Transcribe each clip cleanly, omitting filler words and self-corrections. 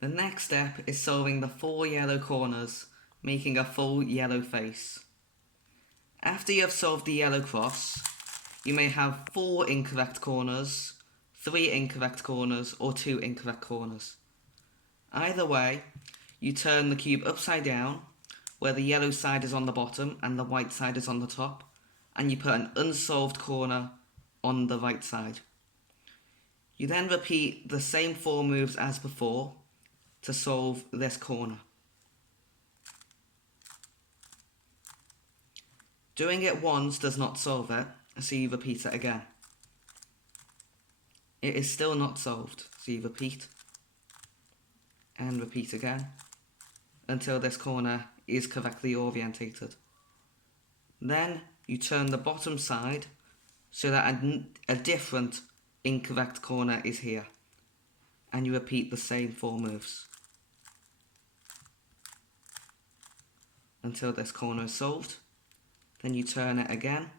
The next step is solving the 4 yellow corners, making a full yellow face. After you have solved the yellow cross, you may have 4 incorrect corners, 3 incorrect corners, or 2 incorrect corners. Either way, you turn the cube upside down, where the yellow side is on the bottom and the white side is on the top, and you put an unsolved corner on the right side. You then repeat the same 4 moves as before to solve this corner. Doing it once does not solve it, so you repeat it again. It is still not solved, so you repeat and repeat again until this corner is correctly orientated. Then you turn the bottom side so that a different incorrect corner is here, and you repeat the same 4 moves until this corner is solved. Then you turn it again,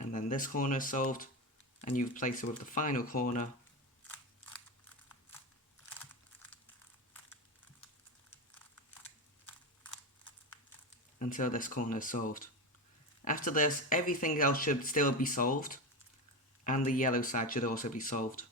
and then this corner is solved, and you replace it with the final corner, until this corner is solved. After this, everything else should still be solved, and the yellow side should also be solved.